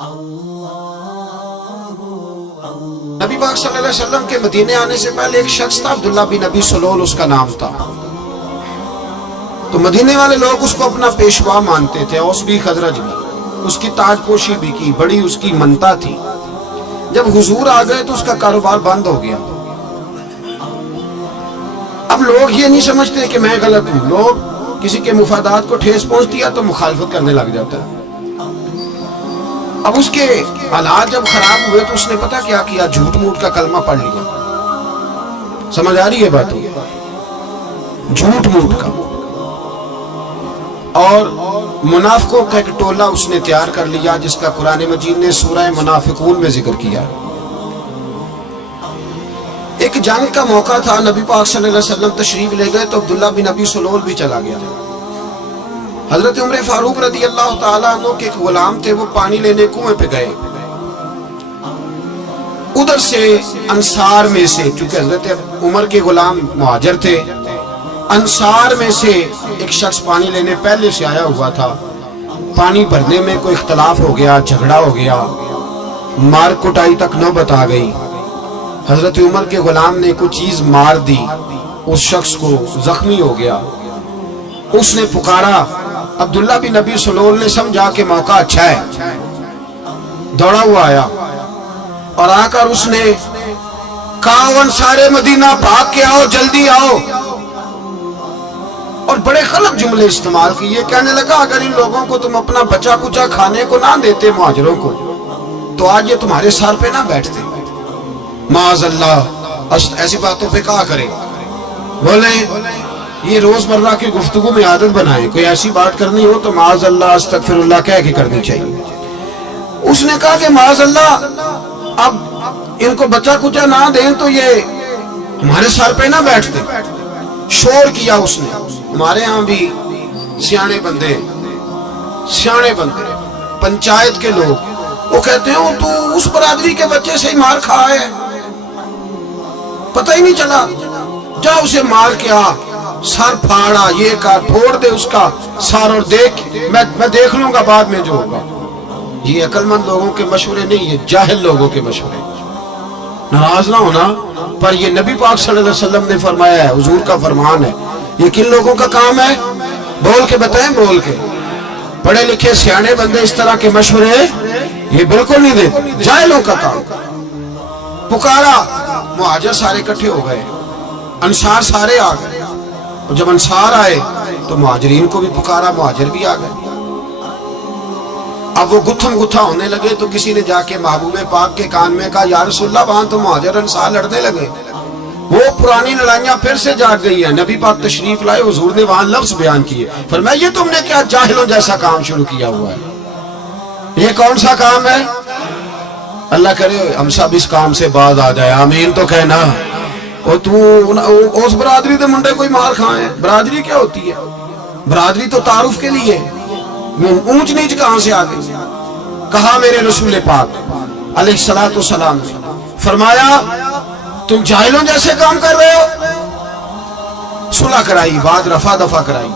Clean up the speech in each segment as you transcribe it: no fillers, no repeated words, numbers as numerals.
نبی پاک صلی اللہ علیہ وسلم کے مدینے آنے سے پہلے ایک شخص تھا، عبداللہ بن ابی سلول اس کا نام تھا۔ تو مدینے والے لوگ اس کو اپنا پیشوا مانتے تھے، اوس بھی خزرج بھی، اس کی تاج پوشی بھی کی، بڑی اس کی منتا تھی۔ جب حضور آ گئے تو اس کا کاروبار بند ہو گیا۔ اب لوگ یہ نہیں سمجھتے کہ میں غلط ہوں، لوگ کسی کے مفادات کو ٹھیس پہنچ دیا تو مخالفت کرنے لگ جاتا ہے۔ اب اس کے حالات جب خراب ہوئے تو اس نے پتہ کیا کیا، جھوٹ موٹ کا کلمہ پڑھ لیا۔ سمجھ آ رہی ہے بات؟ جھوٹ موٹ کا، اور منافقوں کا ایک ٹولہ اس نے تیار کر لیا، جس کا قرآن مجید نے سورہ منافقون میں ذکر کیا۔ ایک جنگ کا موقع تھا، نبی پاک صلی اللہ علیہ وسلم تشریف لے گئے تو عبداللہ بن ابی سلول بھی چلا گیا۔ حضرت عمر فاروق رضی اللہ تعالیٰ عنہ کے ایک غلام تھے، وہ پانی لینے کنویں پہ گئے۔ ادھر سے انصار میں سے، چونکہ حضرت عمر کے غلام مہاجر تھے، انصار میں سے ایک شخص پانی لینے پہلے سے آیا ہوا تھا۔ پانی بھرنے میں کوئی اختلاف ہو گیا، جھگڑا ہو گیا، مار کٹائی تک نوبت آ گئی۔ حضرت عمر کے غلام نے کوئی چیز مار دی، اس شخص کو زخمی ہو گیا۔ اس نے پکارا، عبداللہ بن ابی سلول نے سمجھا کہ موقع اچھا ہے، دوڑا ہوا آیا اور آ کر اس نے کہا، انصار مدینہ بھاگ کے آؤ، جلدی آؤ، اور بڑے غلط جملے استعمال کیے۔ کہنے لگا، اگر ان لوگوں کو تم اپنا بچا کچا کھانے کو نہ دیتے مہاجروں کو، تو آج یہ تمہارے سر پہ نہ بیٹھتے۔ معاذ اللہ، ایسی باتوں پہ کہا کرے، بولیں یہ روز مرہ کی گفتگو میں عادت بنائیں، کوئی ایسی بات کرنی ہو تو معاذ اللہ استغفر اللہ کہہ کے کرنی چاہیے۔ اس نے کہا کہ معاذ اللہ، اب ان کو بچا کچا نہ دیں تو یہ ہمارے سر پہ نہ بیٹھتے۔ شور کیا اس نے۔ ہمارے ہاں بھی سیانے بندے پنچایت کے لوگ، وہ کہتے ہیں تو اس برادری کے بچے سے ہی مار کھا ہے، پتہ ہی نہیں چلا، جا اسے مار کے آ، سر پھاڑا، یہ کہا پھوڑ دے اس کا سر، اور دیکھ میں دیکھ لوں گا بعد میں جو ہوگا۔ یہ عقل مند لوگوں کے مشورے نہیں، یہ جاہل لوگوں کے مشورے۔ ناراض نہ ہونا، پر یہ نبی پاک صلی اللہ علیہ وسلم نے فرمایا ہے، حضور کا فرمان ہے۔ یہ کن لوگوں کا کام ہے؟ بول کے بتائیں، بول کے۔ پڑھے لکھے سیانے بندے اس طرح کے مشورے یہ بالکل نہیں دیتے، جاہلوں کا کام۔ پکارا، مہاجر سارے اکٹھے ہو گئے، انصار سارے آ گئے، اور جب انصار آئے تو مہاجرین کو بھی پکارا، مہاجر بھی آ گئے۔ اب وہ گتھم گتھا ہونے لگے تو کسی نے جا کے محبوب پاک کے کان میں کہا، یا رسول اللہ، وہاں تو مہاجر انصار لڑنے لگے، وہ پرانی لڑائیاں پھر سے جاگ گئی ہیں۔ نبی پاک تشریف لائے، حضور نے وہاں لفظ بیان کیے، فرمایا یہ تم نے کیا جاہلوں جیسا کام شروع کیا ہوا ہے؟ یہ کون سا کام ہے؟ اللہ کرے ہم سب اس کام سے باز آ جائے، آمین تو کہنا۔ اور تو اس برادری دے منڈے کوئی مار کھائے، برادری کیا ہوتی ہے؟ برادری تو تعارف کے لیے، اونچ نیچ کہاں سے آ گئی؟ کہا میرے رسول پاک علیہ الصلوۃ والسلام نے، فرمایا تم جاہلوں جیسے کام کر رہے ہو۔ صلح کرائی، بات رفع دفع کرائی،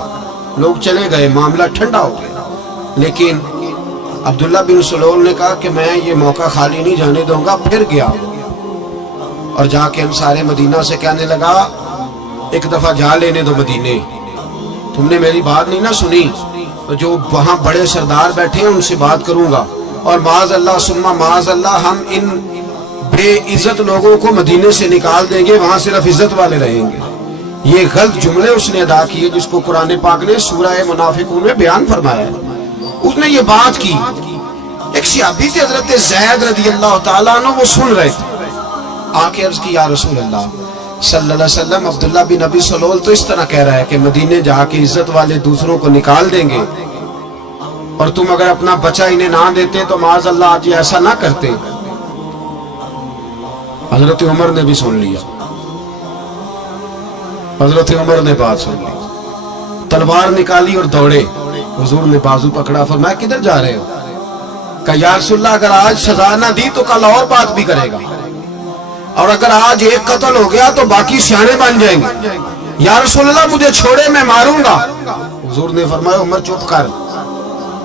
لوگ چلے گئے، معاملہ ٹھنڈا ہو گیا۔ لیکن عبداللہ بن سلول نے کہا کہ میں یہ موقع خالی نہیں جانے دوں گا۔ پھر گیا اور جا کے انصار مدینہ سے کہنے لگا، ایک دفعہ جا لینے دو مدینے، تم نے میری بات نہیں نہ سنی، جو وہاں بڑے سردار بیٹھے ہیں ان سے بات کروں گا، اور معاذ اللہ ثم معاذ اللہ ہم ان بے عزت لوگوں کو مدینے سے نکال دیں گے، وہاں صرف عزت والے رہیں گے۔ یہ غلط جملے اس نے ادا کیے جس کو قرآن پاک نے سورہ منافقون میں بیان فرمایا ہے۔ اس نے یہ بات کی۔ ایک صحابی تھے حضرت زید رضی اللہ تعالیٰ عنہ، وہ سن رہے تھے، آ کے عرض کی، یا رسول اللہ صلی اللہ علیہ وسلم، عبداللہ بن ابی سلول تو اس طرح کہہ رہا ہے کہ مدینے جا کے عزت والے دوسروں کو نکال دیں گے، اور تم اگر اپنا بچہ انہیں نہ دیتے تو معاذ اللہ آج یہ ایسا نہ کرتے۔ حضرت عمر نے بھی سن لیا، حضرت عمر نے بات سن لی، تلوار نکالی اور دوڑے۔ حضور نے بازو پکڑا، فرمایا کدھر جا رہے ہو؟ کہا یا رسول اللہ، اگر آج سزا نہ دی تو کل اور بات بھی کرے گا، اور اگر آج ایک قتل ہو گیا تو باقی سیانے بن جائیں گے۔ یا رسول اللہ مجھے چھوڑے، میں ماروں گا۔ حضور نے فرمایا عمر چپ کر،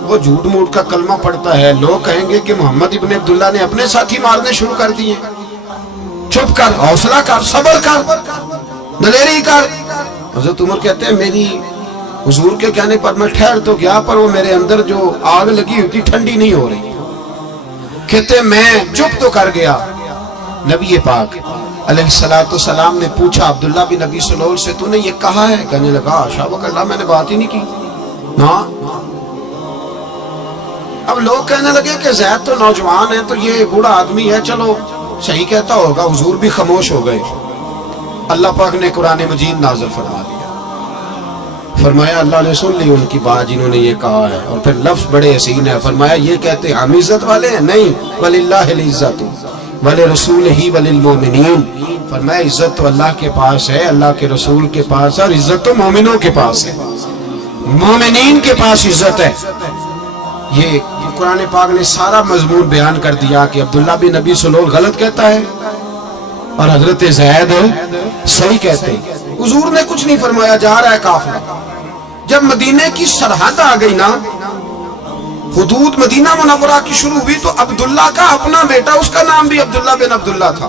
وہ جھوٹ موٹ کا کلمہ پڑھتا ہے، لوگ کہیں گے کہ محمد ابن عبداللہ نے اپنے ساتھی مارنے شروع کر دیے. چپ کر، حوصلہ کر، صبر کر، دلیری کر. حضرت عمر کہتے ہیں میری حضور کے کہنے پر میں ٹھہر تو گیا، پر وہ میرے اندر جو آگ لگی ہوئی تھی ٹھنڈی نہیں ہو رہی. کہتے ہیں میں چپ تو کر گیا. نبی پاک علیہ السلام نے پوچھا عبداللہ بن نبی سلول سے تو نے یہ کہا ہے؟ کہنے لگا شابک اللہ میں نے بات ہی نہیں کی. ہاں. اب لوگ کہنے لگے کہ زید تو نوجوان ہے تو یہ بوڑھا آدمی ہے، چلو صحیح کہتا ہوگا. حضور بھی خاموش ہو گئے. اللہ پاک نے قرآن مجید نازل فرما دیا. فرمایا اللہ نے سن لی ان کی بات جنہوں نے یہ کہا ہے. اور پھر لفظ بڑے حسین ہے. فرمایا یہ کہتے ہم عزت والے ہیں؟ نہیں، وَلِلَّهِ الْعِزَّةُ وَلِرَسُولِهِ وَلِلْمُؤْمِنِينَ. فرمایا عزت تو اللہ کے پاس ہے، اللہ کے رسول کے پاس ہے، اور عزت تو مومنوں کے پاس ہے، مومنین کے پاس عزت ہے. یہ قرآن پاک نے سارا مضمون بیان کر دیا کہ عبداللہ بن نبی سلول غلط کہتا ہے اور حضرت زید صحیح کہتے ہیں. حضور نے کچھ نہیں فرمایا، جا رہا ہے قافلہ. جب مدینے کی سرحد آ گئی نا، حدود مدینہ منورہ کی شروع ہوئی، تو عبداللہ کا اپنا بیٹا، اس کا نام بھی عبداللہ بن عبداللہ تھا،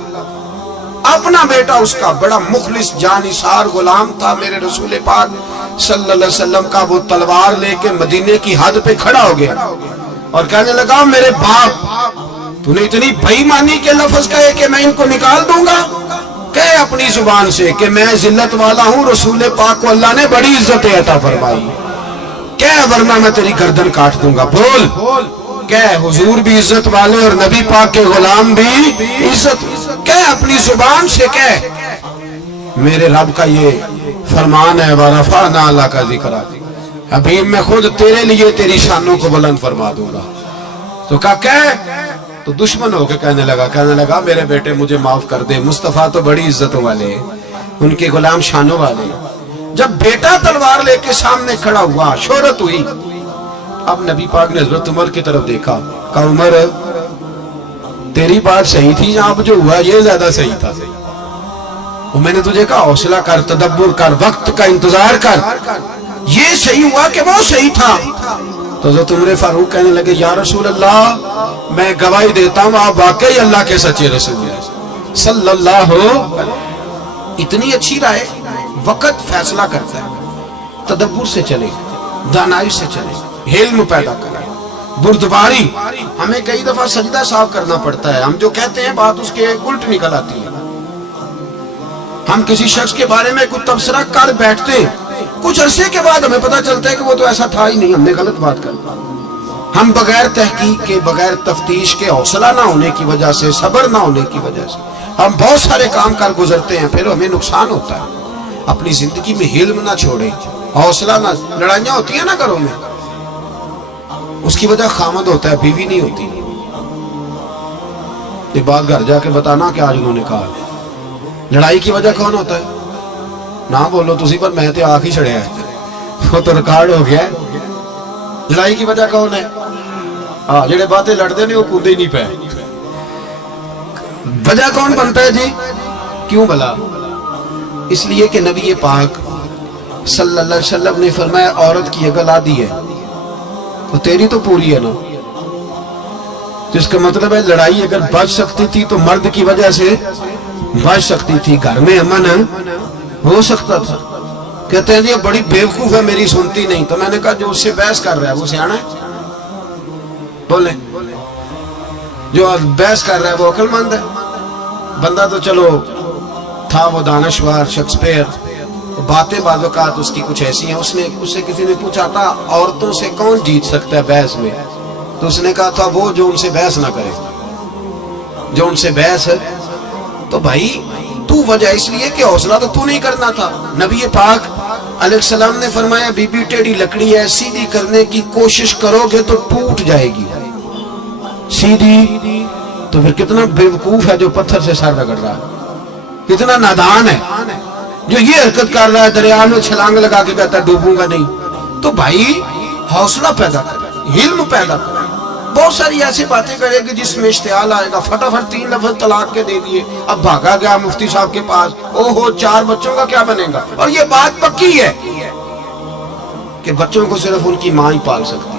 اپنا بیٹا اس کا بڑا مخلص جانثار غلام تھا میرے رسول پاک صلی اللہ علیہ وسلم کا. وہ تلوار لے کے مدینے کی حد پہ کھڑا ہو گیا اور کہنے لگا میرے باپ تو نے اتنی بے ایمانی کے لفظ کہے کہ میں ان کو نکال دوں گا. کہے اپنی زبان سے کہ میں ذلت والا ہوں، رسول پاک کو اللہ نے بڑی عزت عطا فرمائی، کہے ورنہ میں تیری گردن کاٹ دوں گا. بول کہے حضور بھی عزت والے اور نبی پاک کے غلام بھی عزت. کہے اپنی زبان سے کہے میرے رب کا یہ فرمان ہے وَرَفَعْنَا لَكَ ذِكْرَكَ، حبیب میں خود تیرے لیے تیری شانوں کو بلند فرما دوں گا. تو کہے تو دشمن ہو کے کہنے لگا میرے بیٹے مجھے معاف کر دے، مصطفیٰ تو بڑی عزتوں والے، ان کے غلام شانوں والے. جب بیٹا تلوار لے کے سامنے کھڑا ہوا، شہرت ہوئی. اب نبی پاک نے حضرت عمر کی طرف دیکھا، کہا عمر تیری بات صحیح تھی، اب جو ہوا یہ زیادہ صحیح تھا. میں نے تجھے کہا حوصلہ کر، تدبر کر، وقت کا انتظار کر، یہ صحیح ہوا کہ وہ صحیح تھا. تو حضرت عمر فاروق کہنے لگے یا رسول اللہ میں گواہی دیتا ہوں آپ واقعی اللہ کے سچے رسول ہیں صلی اللہ ہو. اتنی اچھی رائے. وقت فیصلہ کرتا ہے. تدبر سے چلے، دانائی سے چلے، علم پیدا کرے، بردباری. ہمیں کئی دفعہ سجدہ صاف کرنا پڑتا ہے، ہم جو کہتے ہیں بات اس کے الٹ نکل آتی ہے. ہم کسی شخص کے بارے میں کوئی تبصرہ کر بیٹھتے ہیں، کچھ عرصے کے بعد ہمیں پتہ چلتا ہے کہ وہ تو ایسا تھا ہی نہیں، ہم نے غلط بات کر. ہم بغیر تحقیق کے، بغیر تفتیش کے، حوصلہ نہ ہونے کی وجہ سے، صبر نہ ہونے کی وجہ سے ہم بہت سارے کام کر گزرتے ہیں، پھر ہمیں نقصان ہوتا ہے. اپنی زندگی میں حلم نہ چھوڑیں، حوصلہ نہ. لڑائیاں ہوتی ہیں نا گھروں میں، اس کی وجہ خامد ہوتا ہے، بیوی نہیں ہوتی. یہ بات گھر جا کے بتانا کہ آج انہوں نے کہا. لڑائی کی وجہ کون ہوتا ہے؟ نہ بولو تسی پر میں تے آنکھ ہی چھڑیا ہے، وہ تو ریکارڈ ہو گیا ہے. لڑائی کی وجہ کون ہے؟ جڑے باتیں لڑتے نہیں وہ کودے ہی نہیں پے. وجہ کون بنتا ہے جی؟ کیوں بلا؟ اس لیے کہ نبی پاک صلی اللہ علیہ وسلم نے فرمایا عورت کی اگر آدھی ہے تو تیری تو پوری ہے نا. جس کا مطلب ہے لڑائی اگر بچ سکتی تھی تو مرد کی وجہ سے بچ سکتی تھی، گھر میں امن ہو سکتا تھا. کہتے ہیں یہ بڑی بیوقوف ہے، میری سنتی نہیں. تو میں نے کہا جو اس سے بحث کر رہا ہے وہ سیانا ہے؟ بولے جو بحث کر رہا ہے وہ عقل مند ہے. بندہ تو چلو تھا وہ دانشور شیکسپیئر، باتیں بعض اوقات اس کی کچھ ایسی ہیں. اس سے کسی نے پوچھا تھا عورتوں سے کون جیت سکتا ہے بحث میں، تو اس نے کہا تھا وہ جو ان سے بحث نہ کرے، جو ان سے بحث ہے. تو بھائی تو وجہ اس لیے کہ حوصلہ تو نہیں کرنا تھا. نبی پاک علیہ السلام نے فرمایا بی بی ٹیڑھی لکڑی ہے، سیدھی کرنے کی کوشش کرو گے تو ٹوٹ جائے گی. سیدھی تو پھر کتنا بیوقوف ہے جو پتھر سے سر رگڑ رہا ہے، کتنا نادان ہے جو یہ حرکت کر رہا ہے، دریا میں چھلانگ لگا کے کہتا ہے ڈوبوں گا نہیں. تو بھائی حوصلہ پیدا کر، علم پیدا کر. بہت ساری ایسی باتیں کرے گی جس میں اشتعال آئے گا. فٹافٹ 3 لفظ طلاق کے دے دیے، اب بھاگا گیا مفتی صاحب کے پاس، اوہو 4 بچوں کا کیا بنے گا. اور یہ بات پکی ہے کہ بچوں کو صرف ان کی ماں ہی پال سکتی ہے.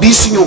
20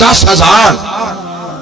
10,000